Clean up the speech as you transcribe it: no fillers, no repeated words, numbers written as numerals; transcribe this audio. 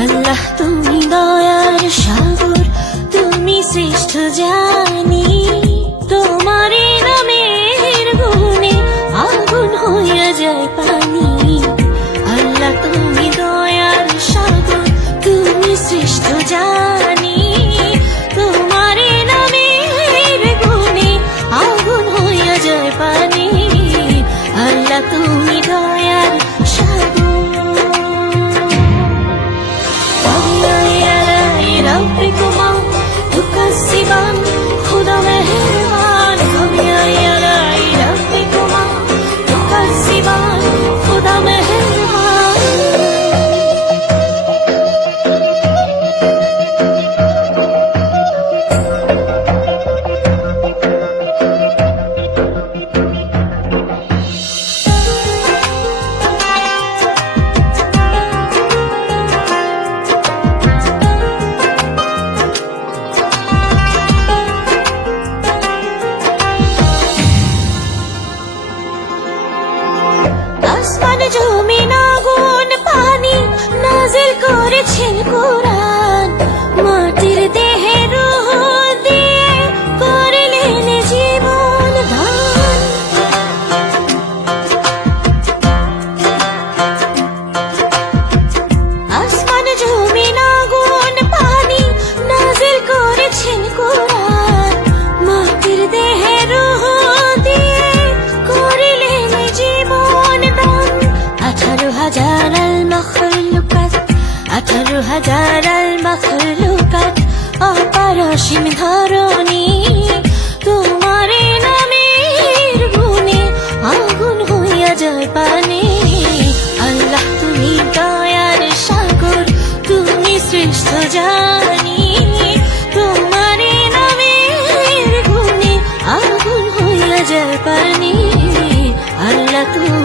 আল্লাহ তুমি দয়ার সাগর, তুমি শ্রেষ্ঠ জানি। তোমারই নামের গুণে আগুন হইয়া যায় পানি। আল্লাহ তুমি দয়ার সাগর, তুমি শ্রেষ্ঠ জানি। তোমারই নামের গুণে আগুন হইয়া যায় পানি। আল্লাহ তুমি দয়ার সাগর। ربكما تكذبان خدا مهربان ربكما تكذبان خدا مهربان আসমান জমিন আগুন পানি নাজিল করেছেন কোরআন। মাটির দেহে রূহ দিয়ে করলেন জীবন দান। আসমান জমিন আগুন পানি নাজিল করেছেন কোরআন। মাটির দেহে রূহ দিয়ে করলেন জীবন দান। 18,000 المخلوقات 18,000 المخلوقات অপারসীম ধরণী। তোমার নামের গুণে আগুন হইয়া যায় পানি। আল্লাহ তুমি দয়ার সাগর, তুমি শ্রেষ্ঠ জানি। তোমার নামের গুণে আগুন হইয়া যায় পানি। আল্লাহ তুমি